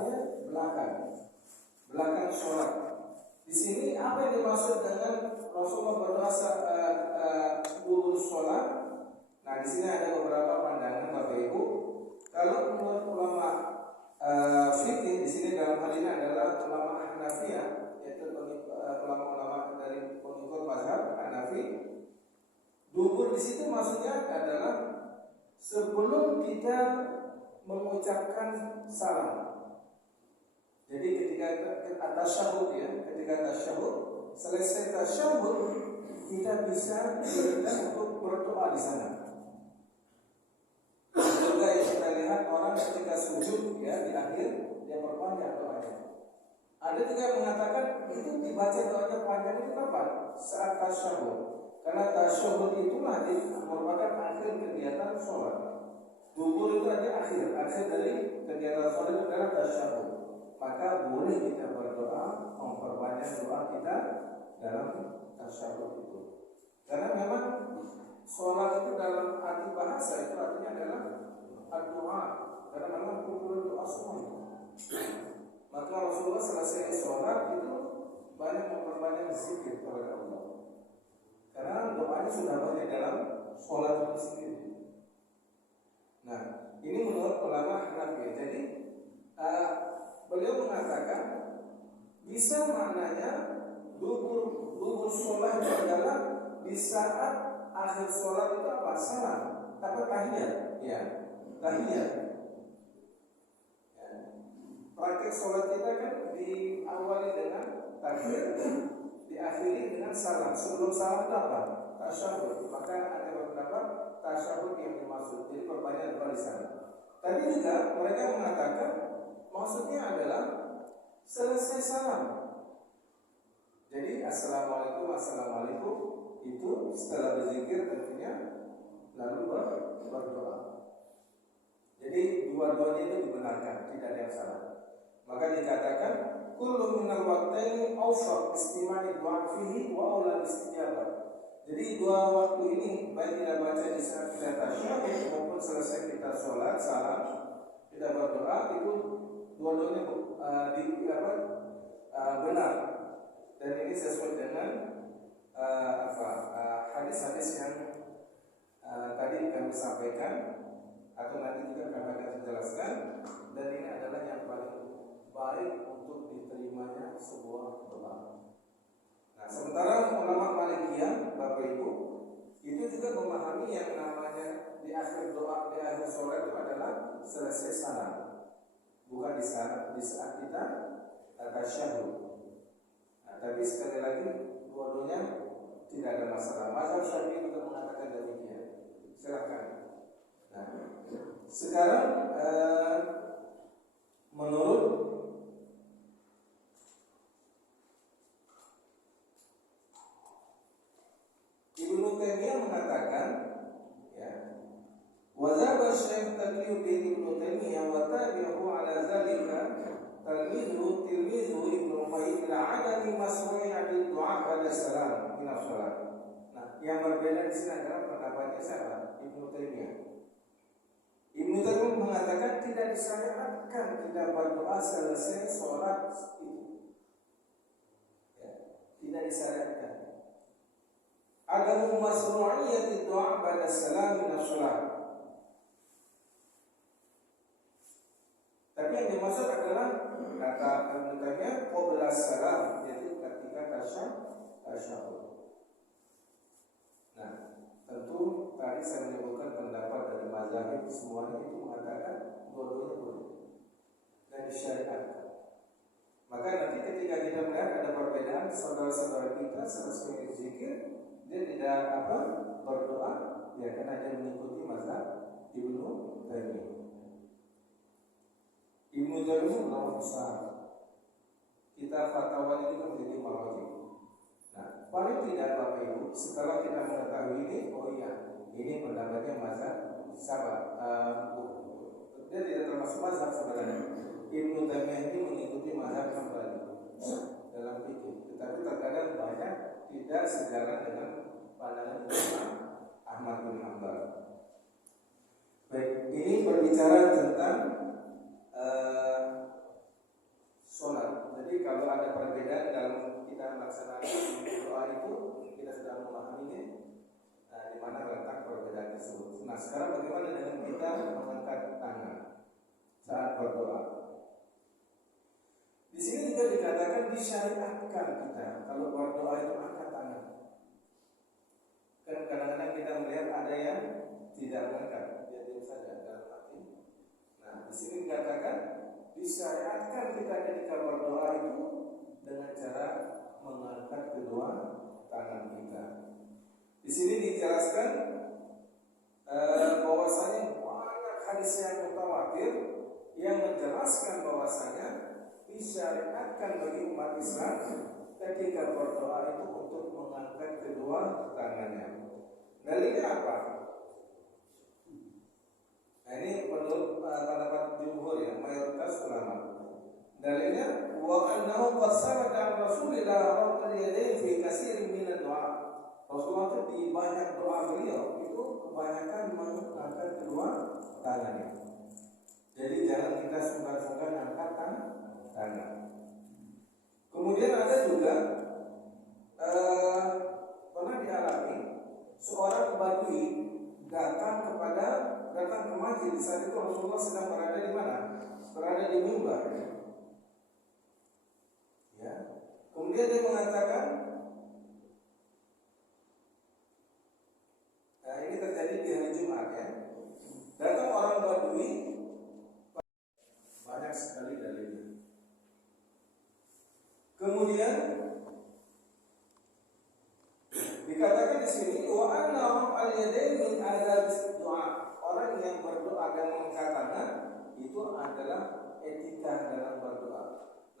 bahasanya belakang sholat. Di sini apa yang dimaksud dengan Rasulullah berdoa dubur sholat? Nah, di sini ada beberapa pandangan Bapak Ibu. Kalau menurut ulama fikih, di sini dalam hal ini adalah ulama Hanafiyah, yaitu ulama-ulama dari pengikut mazhab Hanafi. Dubur di situ maksudnya adalah sebelum kita mengucapkan salam. Jadi ketika tasyahud ketika tasyahud, selesai tasyahud kita bisa berhenti untuk berdoa di sana. Juga yang kita lihat orang ketika sujud di akhir dia perpanjang doanya. Ada juga yang mengatakan itu dibaca doanya panjang itu kapan? Saat tasyahud. Karena tasyahud itulah merupakan akhir kegiatan sholat. Dubur itu adalah akhir dari kegiatan sholat itu adalah tasyahud. Maka boleh kita berdoa memperbanyak doa kita dalam tasyahud itu. Karena memang sholat itu dalam arti bahasa itu artinya adalah doa. Karena memang kumpulan doa semua. Maka Rasulullah selesai sholat itu banyak memperbanyak zikir kepada Allah. Karena doanya sudah banyak dalam sholat itu sendiri. Nah, ini menurut ulama Hanafi. Jadi beliau mengatakan bisa maknanya dubur sholat itu adalah di saat akhir sholat itu apa? Salam atau tahiyat, tahiyat. Praktek sholat kita kan diawali dengan tahiyat, diakhiri dengan salam. Sebelum salam itu apa? Tasyahud. Maka ada beberapa tasyahud yang dimaksud. Jadi perbanyak doa di sana. Tapi juga mereka mengatakan maksudnya adalah selesai salam. Jadi assalamualaikum itu setelah berzikir tentunya lalu berdoa. Jadi dua-duanya itu dibenarkan, tidak ada yang salah. Maka dikatakan kullu minal waqtaini awsat istimani du'a fihi wa aula istijabah. Jadi dua waktu ini baik kita baca di saat kita tasyahud maupun selesai kita sholat salam kita berdoa itu dua-duanya benar. Dan ini sesuai dengan hadis-hadis yang tadi kami sampaikan atau nanti juga kami akan jelaskan. Dan ini adalah yang paling baik untuk diterimanya sebuah doa. Nah, sementara ulama Malikiyah, Bapak Ibu, itu juga memahami yang namanya di akhir doa, di akhir sholat itu adalah selesai salam, bukan di saat kita tasyahud. Tapi sekali lagi dua-duanya tidak ada masalah. Mazhab Syafi'i juga mengatakan demikian. Silakan. Nah, sekarang menurut Ibnu Taimiyah mengatakan, wazaba Syekh Taqiyuddin Ibnu Taimiyah wa tabi'ahu ala zalika tilmizu Ibnu Qayyim al-'adami masru'iyyati du'a pada salam min as-salat. Nah, yang berbeda di sini adalah pendapatnya siapa? Ibnu Taimiyah. Ibnu Taimiyah mengatakan tidak disyariatkan kita berdoa selesai sholat itu. Tidak disyariatkan. Ada masru'iyyati du'a pada salam min as-salat. Tapi yang dimaksud adalah kata Ibnu Taimiyah qabla salam, yaitu ketika tasyahud. Nah, tentu tadi saya menyebutkan pendapat dari mazhab semuanya itu mengatakan dua-duanya boleh dan disyariatkan. Maka nanti ketika kita melihat ada perbedaan saudara-saudara kita selesai zikir dia tidak berdoa, karena dia mengikuti mazhab Ibnu Taimiyah. Ibnu Taimiyah ulama besar. Kita fatwa ini juga menjadi marji. Nah, paling tidak Bapak Ibu, setelah kita mengetahui ini, ini pendapatnya mazhab sahabat. Dia tidak termasuk mazhab sebenarnya. Ibnu Taimiyah ini mengikuti mazhab Hambali dalam fikih. Tetapi terkadang banyak tidak sejalan dengan pandangan Imam Ahmad bin Hanbal. Baik, ini berbicara tentang kalau ada perbedaan dalam kita melaksanakan doa itu, kita sudah memahaminya. Nah, di mana letak perbedaan tersebut. Nah, sekarang bagaimana dengan kita mengangkat tangan saat berdoa? Di sini juga dikatakan disyariatkan kita kalau berdoa itu angkat tangan. Kan kadang-kadang kita melihat ada yang tidak mengangkat, dia diam saja dalam hati. Nah, di sini dikatakan disyariatkan kita ketika berdoa itu dengan cara mengangkat kedua tangan kita. Di sini dijelaskan bahwasanya banyak hadis yang mutawatir yang menjelaskan bahwasanya disyariatkan bagi umat Islam ketika berdoa itu untuk mengangkat kedua tangannya. Dalilnya apa? Nah, ini menurut pendapat jumhur ya, mayoritas ulama. Dalilnya wa annahu qasara Rasulullah rabbul yadain fi katsirin min ad-du'a. Rasulullah itu di banyak doa beliau itu kebanyakan mengangkat kedua tangannya. Jadi jangan kita sungkan-sungkan angkat tangan. Kemudian ada juga pernah dialami seorang badui datang ke masjid. Di saat itu Rasulullah sedang berada di mana? Berada di mimbar. Ya. Kemudian dia mengatakan, ini terjadi di hari Jumat ya. Datang orang badui, banyak sekali dalilnya. Kemudian dikatakan di sini wa anna al-yadain min adab doa. Orang yang berdoa dan mengangkat tangan itu adalah etika dalam berdoa.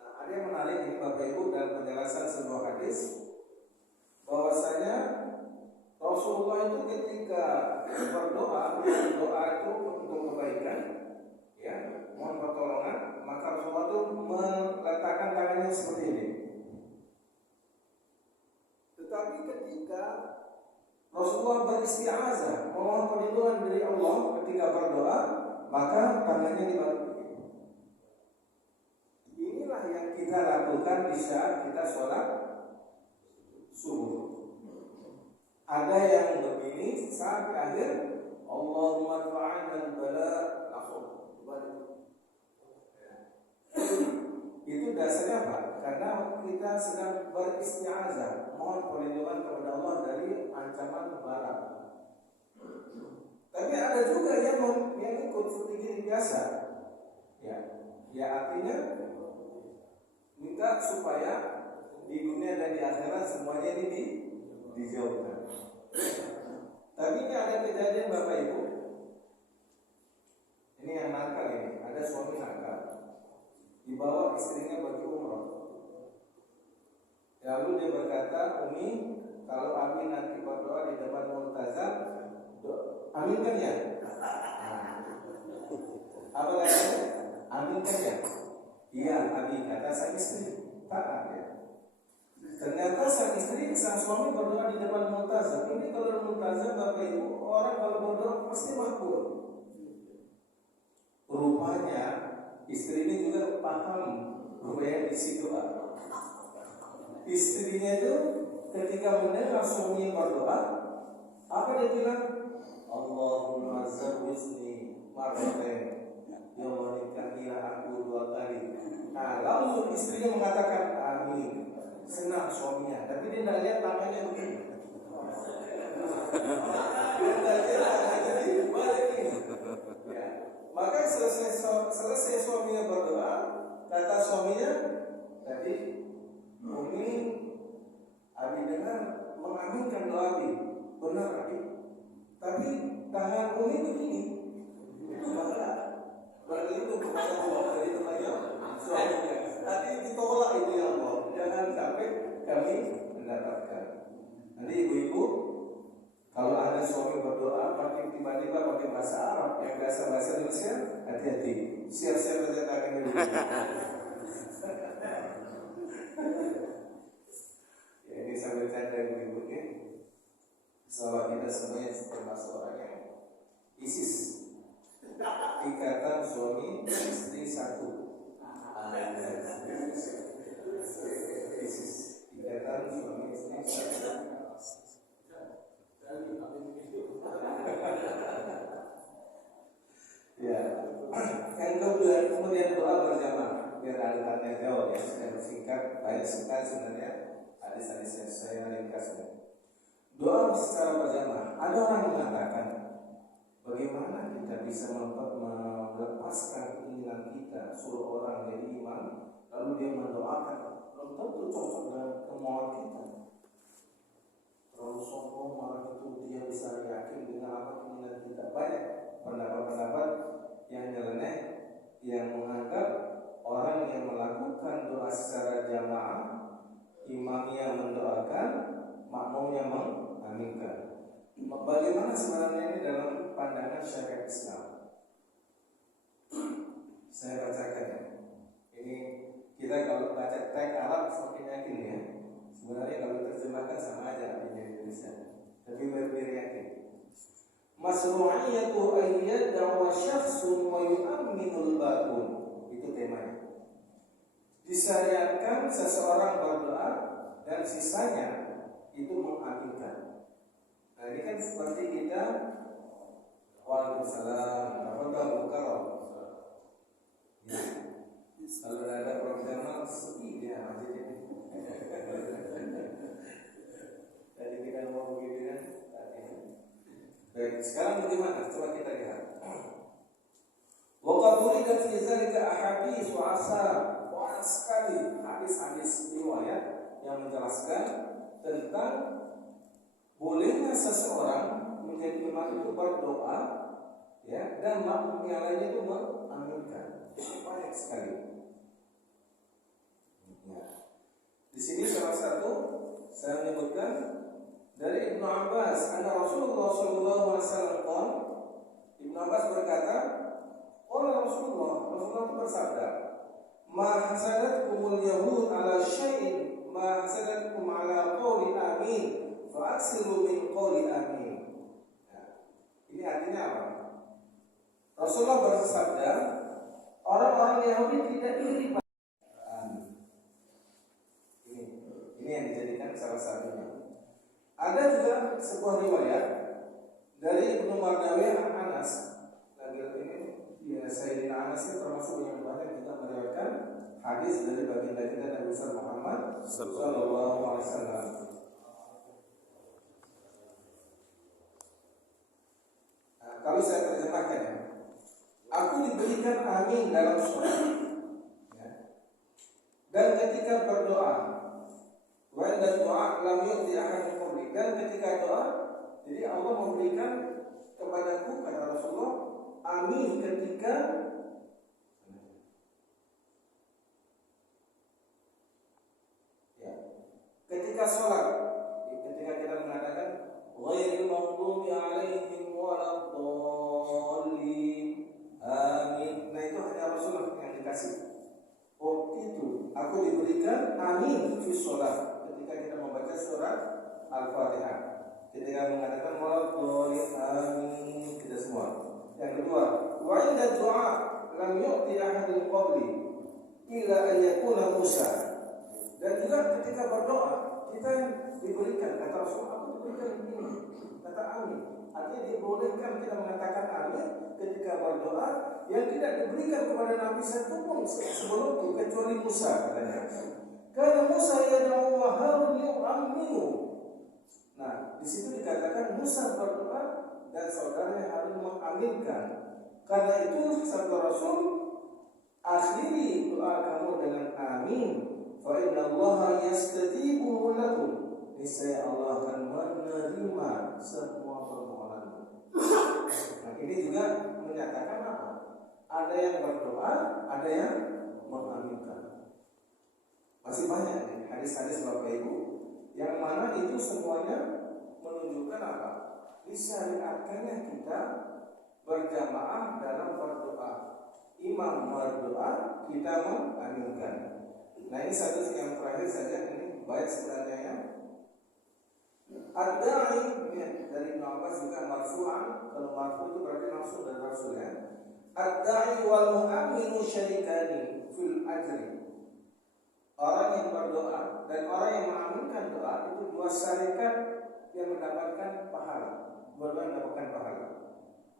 Nah, ada yang menarik ini Bapak Ibu dalam penjelasan sebuah hadis bahwasanya Rasulullah itu ketika berdoa itu untuk kebaikan, ya, mohon pertolongan, maka Rasulullah itu meletakkan tangannya seperti ini. Tetapi ketika Rasulullah beristiazah, memohon perlindungan dari Allah ketika berdoa, maka tangannya dibalik. Inilah yang kita lakukan di saat kita sholat subuh. Ada yang begini sampai akhir Allahumma fa'alna bala langsung balik. Itu dasarnya apa? Karena kita sedang beristiazah, mohon perlindungan kepada Allah dari ancaman bala. Tapi ada juga yang ikut seperti biasa. Ya artinya minta supaya di dunia dan di akhirat semuanya ini dijauhkan. Tapi ini ada kejadian Bapak Ibu. Ini yang nakal ini, ada suami nakal. Dibawa istrinya pergi umroh. Lalu dia berkata, Umi, kalau Abi nanti berdoa di depan Multazam, aminkan ya. Apa katanya? Aminkan ya. Iya, Abi kata sang istri. Taat ya. Ternyata sang istri, sang suami berdoa di depan Multazam. Ini kalau Multazam Bapak Ibu, orang kalau berdoa pasti makbul. Rupanya istri ini juga paham rupanya di situ. Istrinya itu ketika mendengar suami berdoa, apa dia bilang? Allahumma zawwijni marratain, ya wanita aku 2 kali. Nah, lalu istrinya mengatakan amin. Senang suaminya, tapi dia tidak lihat tangannya begini. Dia tidak lihat tangannya jadi balik ini. Ya. Maka selesai suaminya berdoa, kata suaminya, tadi Umi, Abi dengar mengaminkan doa Abi, benar Abi. Tapi tangan Umi begini, itu masalah. Berarti itu kepada Allah, jadi kepada suaminya. Tapi ditolak itu ya Allah. Jangan sampai kami mendapatkan. Nanti ibu-ibu, kalau ada suami berdoa, pakai tiba-tiba pakai bahasa Arab yang biasa bahasa Indonesia, hati-hati. Siap-siap saja tangannya dulu. Ya, ini sambil canda ibu-ibu ini. Selama kita semuanya termasuk orang yang ISIS. Ikatan suami istri satu. Kemudian doa berjamaah, biar ada tanya jawab ya, saya bersingkat, banyak sekali sebenarnya hadis-hadis yang saya ringkasnya. Doa secara berjamaah. Ada orang yang mengatakan, bagaimana kita bisa melepaskan keinginan kita suruh orang jadi imam, lalu dia mendoakan, belum tentu cocok dengan kemauan kita. Terlalu sombong, malah itu dia bisa yakin dengan apa keinginan kita. Banyak pendapat-pendapat yang nyeleneh, yang menganggap orang yang melakukan doa secara jamaah, imamnya mendoakan, makmumnya mengaminkan. Bagaimana sebenarnya ini dalam pandangan syariat Islam? Saya bacakan ya. Ini kita kalau baca teks Arab semakin yakin ya. Sebenarnya kalau terjemahkan sama aja artinya Indonesia. Tapi berbeda yakin. Masru'iyatu ayyad wa syakhsun wa yu'minul batun. Itu temanya. Disyariatkan seseorang berdoa dan sisanya itu mengaminkan. Nah ini kan seperti kita Waalaikumsalam Warahmatullahi. Ya. Kalau ada program sepi dia aja jadi. Tadi kita ngomong begini kan. Baik, sekarang bagaimana? Coba kita lihat. Waqafuri dan fi zalika ahadits wa asar. Banyak sekali hadis-hadis riwayat yang menjelaskan tentang bolehnya seseorang menjadi imam itu berdoa, ya, dan makmum yang lainnya itu mengaminkan. Banyak sekali. Ya. Di sini salah satu saya menyebutkan dari Ibnu Abbas, anna Rasulullah sallallahu alaihi wasallam Ibnu Abbas berkata, Rasulullah itu bersabda, "Ma hasadatkumul yahud ala syai'in, ma hasadatkum ala qawli amin, fa aksiru min qawli amin." Nah, ini artinya apa? Rasulullah bersabda, orang-orang Yahudi tidak iri pada amin. Ini yang dijadikan salah satunya. Ada juga sebuah riwayat dari Ibnu Mardawiyah Anas. Lagi ini ya, Sayyidina Anas itu termasuk yang banyak kita meriwayatkan hadis dari baginda kita Nabi Muhammad sallallahu alaihi wasallam. Nah, kalau saya terjemahkan ya, aku diberikan amin dalam sholat, ya. Dan ketika berdoa, wa inda doa lam yu'ti ahadun qabli, dan ketika doa, jadi Allah memberikan kepadaku, kata Rasulullah, amin ketika ya, ketika sholat, ketika kita mengatakan ghairil maghdubi alaihim waladdallin, amin. Nah itu hanya Rasulullah yang dikasih. Oh itu, aku diberikan amin fi sholat ketika kita membaca surat Al-Fatihah. Ketika mengatakan waladdallin, amin, kita semua. Yang kedua, wa inda du'a lam yu'ti ahadun qabli illa an yakuna Musa. Dan juga ketika berdoa kita diberikan, kata Rasulullah, aku diberikan ini, kata amin. Artinya dibolehkan kita mengatakan amin ketika berdoa yang tidak diberikan kepada Nabi satupun sebelum itu kecuali Musa, katanya. Karena Musa yad'u wa Harun yu'minu. Nah, di situ dikatakan Musa berdoa dan saudaranya Harun mengaminkan. Karena itu sabda Rasul, akhiri doa kamu dengan amin, fa innallaha yastajibu lakum. Niscaya Allah akan menerima semua permohonanmu. Nah, ini juga menyatakan apa? Ada yang berdoa, ada yang mengaminkan. Masih banyak nih hadis-hadis Bapak Ibu yang mana itu semuanya menunjukkan apa? Disyariatkannya kita berjamaah dalam berdoa. Imam berdoa, kita mengaminkan. Nah ini satu yang terakhir saja, ini baik sebenarnya ya. Ad-da'i dari Ibnu Abbas juga marfu'an. Kalau marfu' itu berarti langsung dari Rasul ya. Ad-da'i wal mu'aminu syarikani fil ajri. Orang yang berdoa dan orang yang mengaminkan doa itu dua syarikat yang mendapatkan pahala. Dua-dua mendapatkan pahala.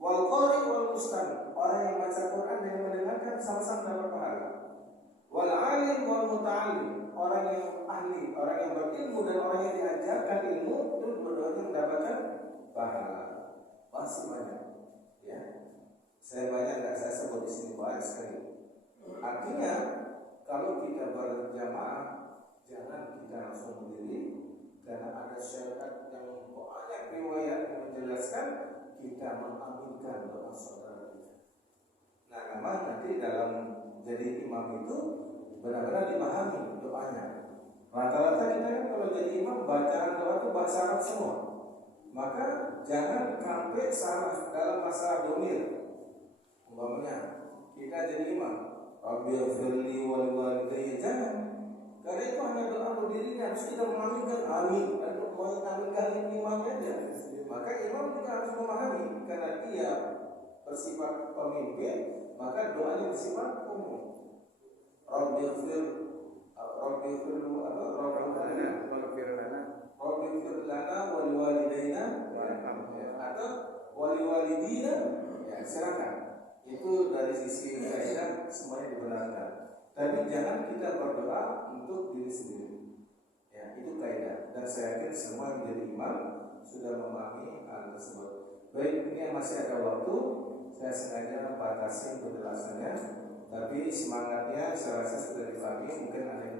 Wal qari wal mustami, orang yang baca Quran dan yang mendengarkan sama-sama dapat pahala. Wal alim wal muta'allim, orang yang ahli, orang yang berilmu dan orang yang diajarkan ilmu itu dua-duanya mendapatkan pahala. Masih banyak, ya. Saya banyak nggak saya sebut di sini banyak sekali. Artinya kalau kita berjamaah jangan kita langsung berdiri karena ada syariat yang banyak riwayat yang menjelaskan kita mengaminkan doa saudara kita. Nah, memang nanti dalam jadi imam itu benar-benar dipahami doanya. Rata-rata kita kan kalau jadi imam bacaan doa itu bahasa Arab semua. Maka jangan sampai salah dalam masalah domir. Umpamanya kita jadi imam, Rabbighfirli wal walidayya, jangan. Karena itu hanya doa berdirinya, harus kita mengaminkan amin, atau mengaminkan imamnya aja. Maka imam juga harus memahami karena dia bersifat pemimpin, maka doanya bersifat umum. Rabbighfir lana wa liwalidayna atau wa liwalidina, ya silakan. Itu dari sisi kaidah semuanya dibenarkan. Tapi jangan kita berdoa untuk diri sendiri. Ya, itu kaidah. Dan saya yakin semua yang menjadi imam sudah memahami hal tersebut. Baik, ini masih ada waktu. Saya sengaja batasi penjelasannya. Tapi semangatnya saya rasa sudah dipahami. Mungkin ada yang